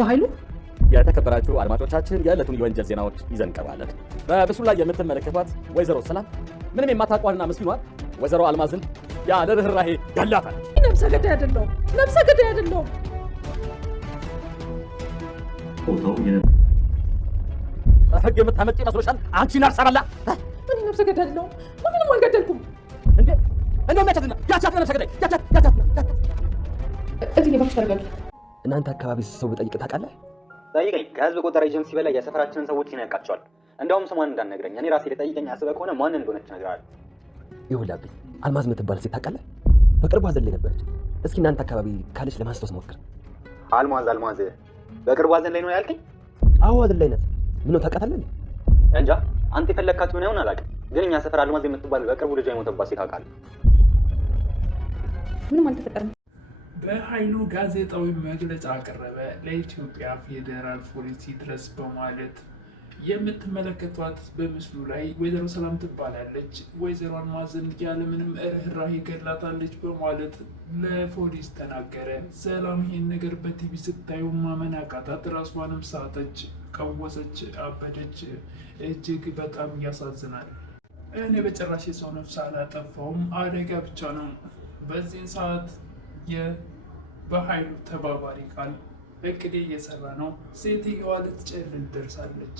በኃይሉ የተከበራችሁ አድማጮቻችን የዕለቱን የወንጀል ዜናዎች ይዘን እንቀርባለን። በምስሉ ላይ የምትመለከቷት ወይዘሮ ሰላም ምንም የማታውቋትና ምስኪኗን ወይዘሮ አልማዝን ያለ ርህራሄ ገላታል። ነፍሰ ገዳይ አይደለሁም፣ ነፍሰ ገዳይ አይደለሁም። ህግ የምታመጪ መስሎሻል? አንቺ ናርሳራላ እኔ ነፍሰ ገዳይ አይደለሁም፣ ምንም አልገደልኩም። እንደውም ያቻት ነፍሰ ገዳይ ያቻት እትዬ እባክሽ ተረጋጊ። እናንተ አካባቢ ሰው በጠይቅ ታውቃለህ? ጠይቀኝ። ከህዝብ ቆጠራ ኤጀንሲ በላይ የሰፈራችንን ሰዎች ይነቃቸዋል። እንደውም ስሟን እንዳትነግረኝ እኔ ራሴ ልጠይቀኝ አስበህ ከሆነ ማን እንደሆነች እነግርሃለሁ። ይኸውልህ አልማዝ የምትባል ሴት ታውቃለህ? በቅርቡ ሀዘን ላይ ነበረች። እስኪ እናንተ አካባቢ ካለች ለማስታወስ ሞክር። አልማዝ በቅርቡ ሀዘን ላይ ነው ያልከኝ? አዎ ሀዘን ላይ ናት። ምነው ታውቃታለህ? እንጃ አንተ የፈለግካት ምን ይሆን አላውቅም፣ ግን እኛ ሰፈር አልማዝ የምትባል በቅርቡ ልጇ የሞተባት ሴት አውቃለሁ። ምንም አልተፈጠረም። በኃይሉ ጋዜጣዊ መግለጫ አቀረበ። ለኢትዮጵያ ፌዴራል ፖሊስ ድረስ በማለት የምትመለከቷት በምስሉ ላይ ወይዘሮ ሰላም ትባላለች። ወይዘሮ አልማዝን ያለምንም ርህራሄ ገላታለች በማለት ለፖሊስ ተናገረ። ሰላም ይሄን ነገር በቲቪ ስታዩ ማመን አቃታት። ራሷንም ሳተች፣ ቀወሰች፣ አበደች። እጅግ በጣም ያሳዝናል። እኔ በጭራሽ የሰው ነፍስ አላጠፋውም፣ አደጋ ብቻ ነው። በዚህን ሰዓት በኃይሉ ተባባሪ ቃል እቅዴ እየሰራ ነው። ሴትዮዋ ልትጨልል ደርሳለች።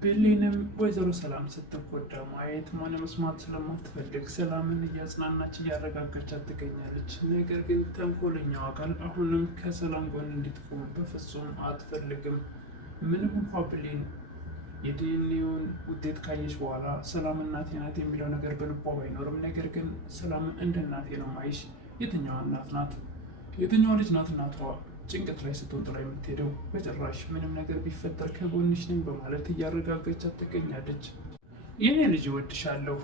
ብሌንም ወይዘሮ ሰላም ስትጎዳ ማየት ሆነ መስማት ስለማትፈልግ ሰላምን እያጽናናች እያረጋጋቻት ትገኛለች። ነገር ግን ተንኮለኛው አካል አሁንም ከሰላም ጎን እንድትቆም በፍጹም አትፈልግም። ምንም እንኳ ብሌን የዲኤንኤውን ውጤት ካየች በኋላ ሰላም እናቴ ናት የሚለው ነገር በልቧ ባይኖርም፣ ነገር ግን ሰላምን እንደ እናቴ ነው ማይሽ። የትኛዋ እናት ናት? የትኛዋ ልጅ ናት እናቷ ጭንቀት ላይ ስትሆን ጥላ የምትሄደው? በጭራሽ ምንም ነገር ቢፈጠር ከጎንሽ ነኝ በማለት እያረጋገቻት ትገኛለች። የኔ ልጅ እወድሻለሁ፣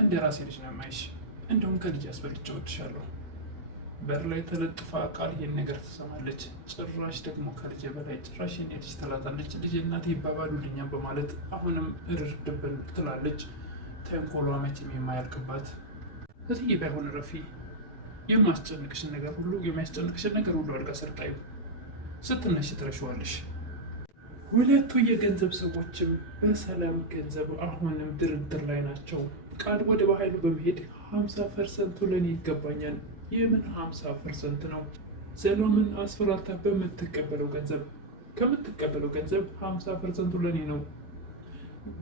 እንደ ራሴ ልጅ ነው የማይሽ፣ እንደውም ከልጅ አስበልጬ እወድሻለሁ። በር ላይ ተለጥፋ ቃል ይሄን ነገር ትሰማለች። ጭራሽ ደግሞ ከልጅ በላይ ጭራሽ የኔ ልጅ ትላታለች። ልጅ እናቴ ይባባሉልኛል በማለት አሁንም እርር ድብል ትላለች። ተንኮሏ መቼም የማያልቅባት። እትዬ ባይሆን ረፊ የሚያስጨንቅሽን ነገር ሁሉ አድርጋ ሰርጣዩ ስትነሽ ትረሺዋለሽ። ሁለቱ የገንዘብ ሰዎችም በሰላም ገንዘብ አሁንም ድርድር ላይ ናቸው። ቃል ወደ በኃይሉ በመሄድ 50% ለኔ ይገባኛል። የምን 50% ነው? ሰሎምን አስፈራርታ ከምትቀበለው ገንዘብ 50% ለኔ ነው።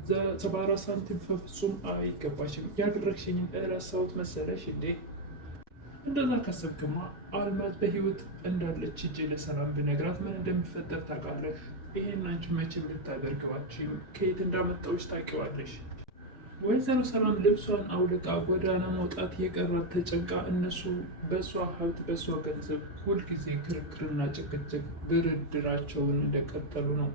74 ሳንቲም በፍጹም አይገባሽም። ያደረግሽኝን እረሳሁት መሰለሽ እንዴ? እንደዛ ካሰብክማ አልማዝ በህይወት እንዳለች እጄ ለሰላም ብነግራት ምን እንደሚፈጠር ታውቃለህ? ይሄን አንቺ መቼም ልታደርገዋችም ከየት እንዳመጣዎች ታውቂዋለሽ። ወይዘሮ ሰላም ልብሷን አውልቃ ጎዳና መውጣት የቀራት ተጨንቃ፣ እነሱ በእሷ ሀብት በእሷ ገንዘብ ሁልጊዜ ክርክርና ጭቅጭቅ ድርድራቸውን እንደቀጠሉ ነው።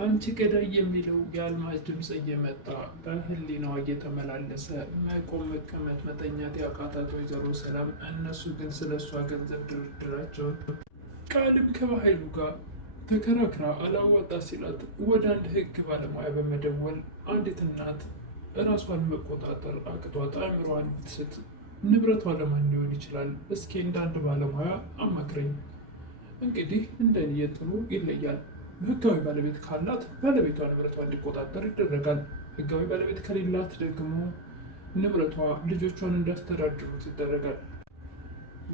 አንቺ ገዳይ የሚለው የአልማዝ ድምፅ እየመጣ በህሊናዋ እየተመላለሰ መቆም መቀመጥ መተኛት ያቃታት ወይዘሮ ሰላም፣ እነሱ ግን ስለ እሷ ገንዘብ ድርድራቸውን ቃልም ከበኃይሉ ጋር ተከራክራ አላዋጣ ሲላት ወደ አንድ ህግ ባለሙያ በመደወል አንዲት እናት እራሷን መቆጣጠር አቅቷት አእምሯን ብትስት ንብረቷ ለማን ሊሆን ይችላል? እስኪ እንደ አንድ ባለሙያ አማክረኝ። እንግዲህ እንደኔ የጥሩ ይለያል። ህጋዊ ባለቤት ካላት ባለቤቷ ንብረቷ እንዲቆጣጠር ይደረጋል። ህጋዊ ባለቤት ከሌላት ደግሞ ንብረቷ ልጆቿን እንዳስተዳድሩት ይደረጋል።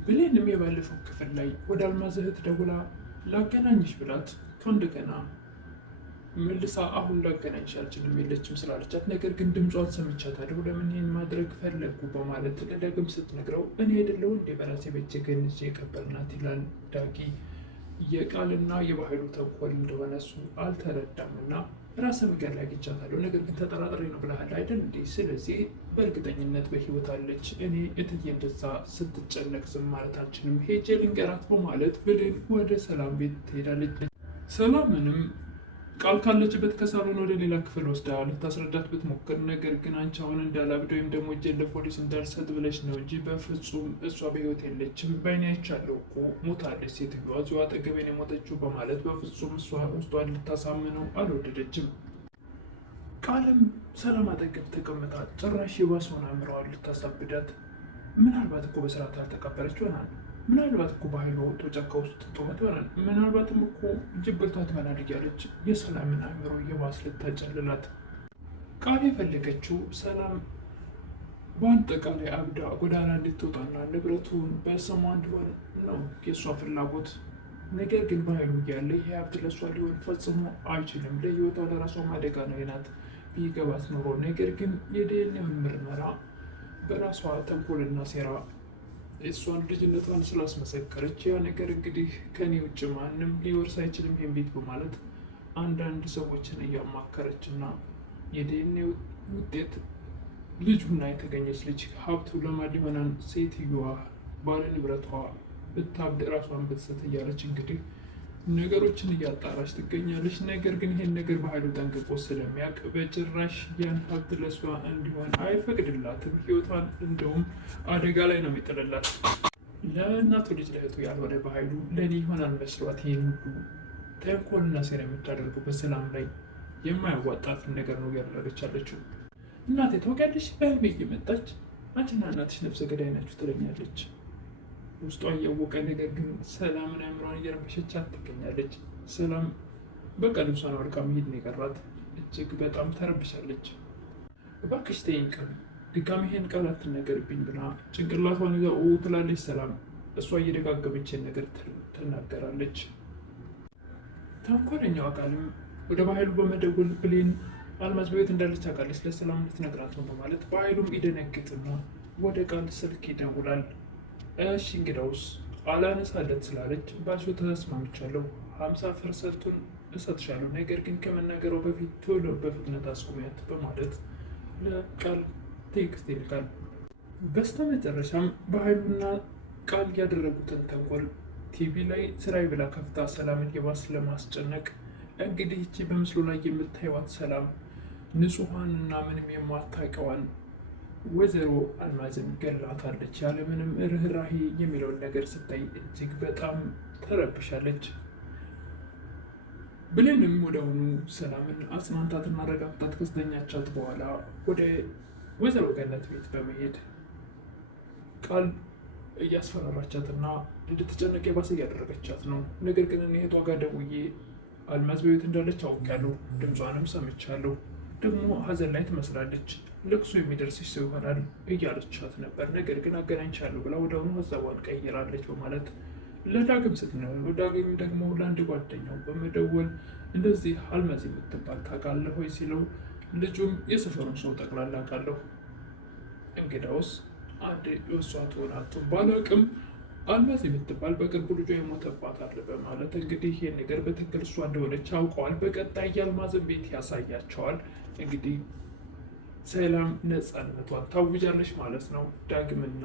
ብሌንም የባለፈው ክፍል ላይ ወደ አልማዝ እህት ደውላ ላገናኝሽ ብላት ከእንደገና መልሳ አሁን ላገናኝሽ አልችልም የለችም ስላለቻት፣ ነገር ግን ድምጿን ሰምቻታለሁ ለምን ይህን ማድረግ ፈለጉ በማለት ለዳግም ስትነግረው እኔ አይደለሁ እንደ በራሴ በእጄ ገንዤ የቀበልናት ይላል ዳጊ። የቃልና የበኃይሉ ተንኮል እንደሆነ እሱ አልተረዳም እና ራስ መንገድ ላይ አግኝቻታለሁ፣ ነገር ግን ተጠራጥሬ ነው ብለሃል አይደል እንዴ? ስለዚህ በእርግጠኝነት በህይወት አለች። እኔ እትዬ እንደዛ ስትጨነቅ ዝም ማለት አልችልም፣ ሄጄ ልንገራት በማለት ብሌን ወደ ሰላም ቤት ትሄዳለች። ሰላምንም ቃል ካለችበት ከሳሎን ወደ ሌላ ክፍል ወስዳ ልታስረዳት ብትሞክር፣ ነገር ግን አንቺ አሁን እንዳላብድ ወይም ደግሞ እጄን ለፖሊስ እንዳልሰጥ ብለሽ ነው እንጂ በፍጹም እሷ በህይወት የለችም፣ በዓይኔ አይቻለሁ እኮ ሞታለች፣ ሴትዮዋ እዚሁ አጠገቤ ነው የሞተችው በማለት በፍጹም እሷ ውስጧን ልታሳምነው አልወደደችም። ቃልም ሰላም አጠገብ ተቀምጣ ጭራሽ የባሰውን አእምረዋን ልታሳብዳት፣ ምናልባት እኮ በስርዓት አልተቀበለች ይሆናል። ምናልባት እኮ በኃይሉ ወጥቶ ጫካ ውስጥ ጥሏት ይሆናል። ምናልባትም እኮ ጅብ በልቷት ይሆናል እያለች የሰላምን አእምሮ የባስ ልታጨልላት ቃል የፈለገችው ሰላም በአጠቃላይ አብዳ ጎዳና እንድትወጣና ንብረቱን በስሟ እንዲሆን ነው የእሷ ፍላጎት። ነገር ግን በኃይሉ እያለ ይህ ሀብት ለእሷ ሊሆን ፈጽሞ አይችልም። ለህይወቷ ለራሷ አደጋ ነው ናት ቢገባት ኖሮ። ነገር ግን የዲኤንኤውን ምርመራ በራሷ ተንኮልና ሴራ እሷን ልጅነቷን ስላስመሰከረች ያ ነገር እንግዲህ ከኔ ውጭ ማንም ሊወርስ አይችልም ይህን ቤት በማለት አንዳንድ ሰዎችን እያማከረች እና የዲኤንኤ ውጤት ልጅ ሁና የተገኘች ልጅ ሀብቱ ለማን ሊሆናን ሴትዮዋ ባለ ንብረቷ ብታብድ ራሷን ብትሰጥ እያለች እንግዲህ ነገሮችን እያጣራች ትገኛለች። ነገር ግን ይሄን ነገር በኃይሉ ጠንቅቆ ስለሚያውቅ በጭራሽ ያን ሀብት ለሷ እንዲሆን አይፈቅድላትም። ህይወቷን እንደውም አደጋ ላይ ነው የሚጥልላት። ለእናቱ ልጅ ለእህቱ ያልሆነ በኃይሉ ለእኔ ይሆናል መስሏት ይህን ሁሉ ተንኮልና ሴራ የምታደርገው በሰላም ላይ የማያዋጣትን ነገር ነው እያደረገች ያለችው። እናቴ ታውቂያለሽ፣ በህልሜ እየመጣች አንቺና እናትሽ ነፍሰ ገዳይ ናችሁ ትለኛለች። ውስጧ እያወቀ ነገር ግን ሰላምን አእምሯን እየረበሸቻት ትገኛለች። ሰላም በቃ ልብሷን ወድቃ መሄድ ነው የቀራት። እጅግ በጣም ተረብሻለች። እባክሽ ተይኝ ቃል፣ ድጋሚ ይሄን ቃል አትናገርብኝ ብላ ጭንቅላቷን ይዛ ትላለች። ሰላም እሷ እየደጋገመችን ነገር ትናገራለች። ተንኮለኛዋ ቃልም ወደ በኃይሉ በመደወል ብሌን አልማዝ በቤት እንዳለች ታውቃለች፣ ለሰላም ልትነግራት ነው በማለት በኃይሉም ይደነግጥና ወደ ቃል ስልክ ይደውላል። እሺ እንግዳውስ አላነሳለት ስላለች ባልሽው ተስማምቻለሁ፣ 50% እሰጥሻለሁ፣ ነገር ግን ከመናገረው በፊት ቶሎ በፍጥነት አስቁሚያት በማለት ለቃል ቴክስት ይልካል። በስተመጨረሻም በኃይሉና ቃል ያደረጉትን ተንኮል ቲቪ ላይ ስራዬ ብላ ከፍታ ሰላምን የባስ ለማስጨነቅ እንግዲህ ይቺ በምስሉ ላይ የምታዩት ሰላም ንጹሐን እና ምንም የማታውቀዋን ወይዘሮ አልማዝን ገላታለች። ያለምንም ርኅራሄ የሚለውን ነገር ስታይ እጅግ በጣም ተረብሻለች። ብሌንም ወደአሁኑ ሰላምን አጽናንታትና አረጋግታት ከስተኛቻት በኋላ ወደ ወይዘሮ ገነት ቤት በመሄድ ቃል እያስፈራራቻትና እንድትጨነቅ የባሰ እያደረገቻት ነው። ነገር ግን እህቷ ጋር ደውዬ አልማዝ በቤት እንዳለች አውቃለሁ፣ ድምጿንም ሰምቻለሁ፣ ደግሞ ሀዘን ላይ ትመስላለች፣ ልቅሶ የሚደርስሽ ሰው ይሆናል እያለቻት ነበር። ነገር ግን አገናኝቻለሁ ብላ ወደአሁኑ ሀሳቧን ቀይራለች በማለት ለዳግም ስትነግረው፣ ዳግም ደግሞ ለአንድ ጓደኛው በመደወል እንደዚህ አልማዝ የምትባል ታውቃለህ ወይ ሲለው፣ ልጁም የሰፈሩን ሰው ጠቅላላ አውቃለሁ፣ እንግዳውስ አንድ የእሷ ትሆናቱ ባላቅም አልማዝ የምትባል በቅርቡ ልጇ የሞተባት አለ በማለት እንግዲህ ይህ ነገር በትክክል እሷ እንደሆነች አውቀዋል። በቀጣይ የአልማዝን ቤት ያሳያቸዋል። እንግዲህ ሰላም ነፃነቷን ታውጃለች ማለት ነው። ዳግምና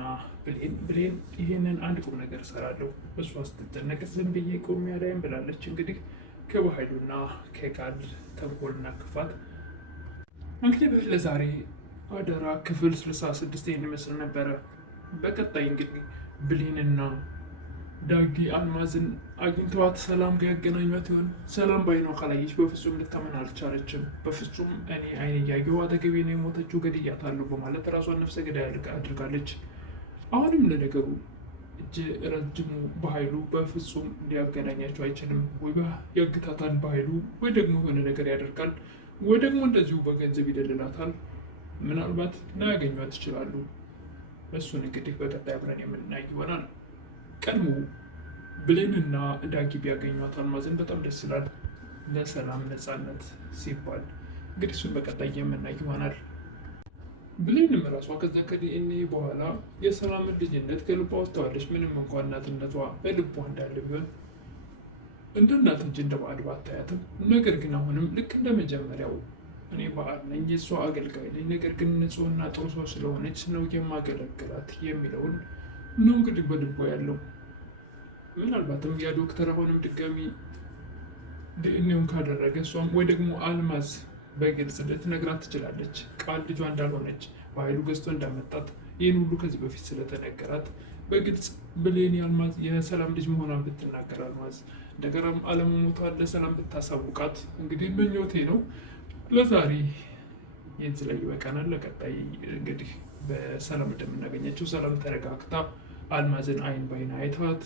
ብሌን ይህንን አንድ ቁም ነገር እሰራለሁ እሷ ስትጨነቅ ዝም ብዬ ቁም ያላይም ብላለች። እንግዲህ ከበኃይሉና ከቃል ተንኮልና ክፋት እንግዲህ ለዛሬ አደራ ክፍል 66 ይህን ይመስል ነበረ። በቀጣይ እንግዲህ ብሌንና ዳጊ አልማዝን አግኝተዋት ሰላም ጋር ያገናኟት ይሆን? ሰላም ባይኗ ካላየች በፍጹም ልታመን አልቻለችም። በፍጹም እኔ አይን እያየሁ አጠገቤ ነው የሞተችው፣ ገድያታለሁ በማለት ራሷን ነፍሰ ገዳይ አድርጋለች። አሁንም ለነገሩ እጅ ረጅሙ በኃይሉ በፍጹም ሊያገናኛቸው አይችልም። ወይ ያግታታል በኃይሉ፣ ወይ ደግሞ የሆነ ነገር ያደርጋል፣ ወይ ደግሞ እንደዚሁ በገንዘብ ይደልላታል። ምናልባት ላያገኟት ይችላሉ። እሱን እንግዲህ በቀጣይ አብረን የምናይ ይሆናል። ቀድሞ ብሌንና ዳጊ ቢያገኟት አልማዝን በጣም ደስ ይላል። ለሰላም ነፃነት ሲባል እንግዲህ እሱን በቀጣይ የምናይ ይሆናል። ብሌንም ራሷ ከዛ ከዲኤንኤ በኋላ የሰላምን ልጅነት ከልቧ ወጥተዋለች። ምንም እንኳን እናትነቷ በልቧ እንዳለ ቢሆን እንደ እናት እንጂ እንደ ባዕድ ባታያትም፣ ነገር ግን አሁንም ልክ እንደ መጀመሪያው እኔ በዓል ነኝ፣ የእሷ አገልጋይ ነኝ፣ ነገር ግን ንጹሕና ጥሩ ሰው ስለሆነች ነው የማገለግላት የሚለውን ነው እንግዲህ በልቧ ያለው። ምናልባትም ያ ዶክተር አሁንም ድጋሚ ዲኤንኤውን ካደረገ እሷም ወይ ደግሞ አልማዝ በግልጽ ልትነግራት ትችላለች። ቃል ልጇ እንዳልሆነች በኃይሉ ገዝቶ እንዳመጣት ይህን ሁሉ ከዚህ በፊት ስለተነገራት በግልጽ ብሌን አልማዝ የሰላም ልጅ መሆኗን ብትናገር፣ አልማዝ እንደገናም አለመሞቷን ለሰላም ብታሳውቃት እንግዲህ ምኞቴ ነው። ለዛሬ የዚህ ላይ ይበቃናል። ለቀጣይ እንግዲህ በሰላም እንደምናገኛቸው ሰላም ተረጋግታ አልማዝን አይን ባይን አይተዋት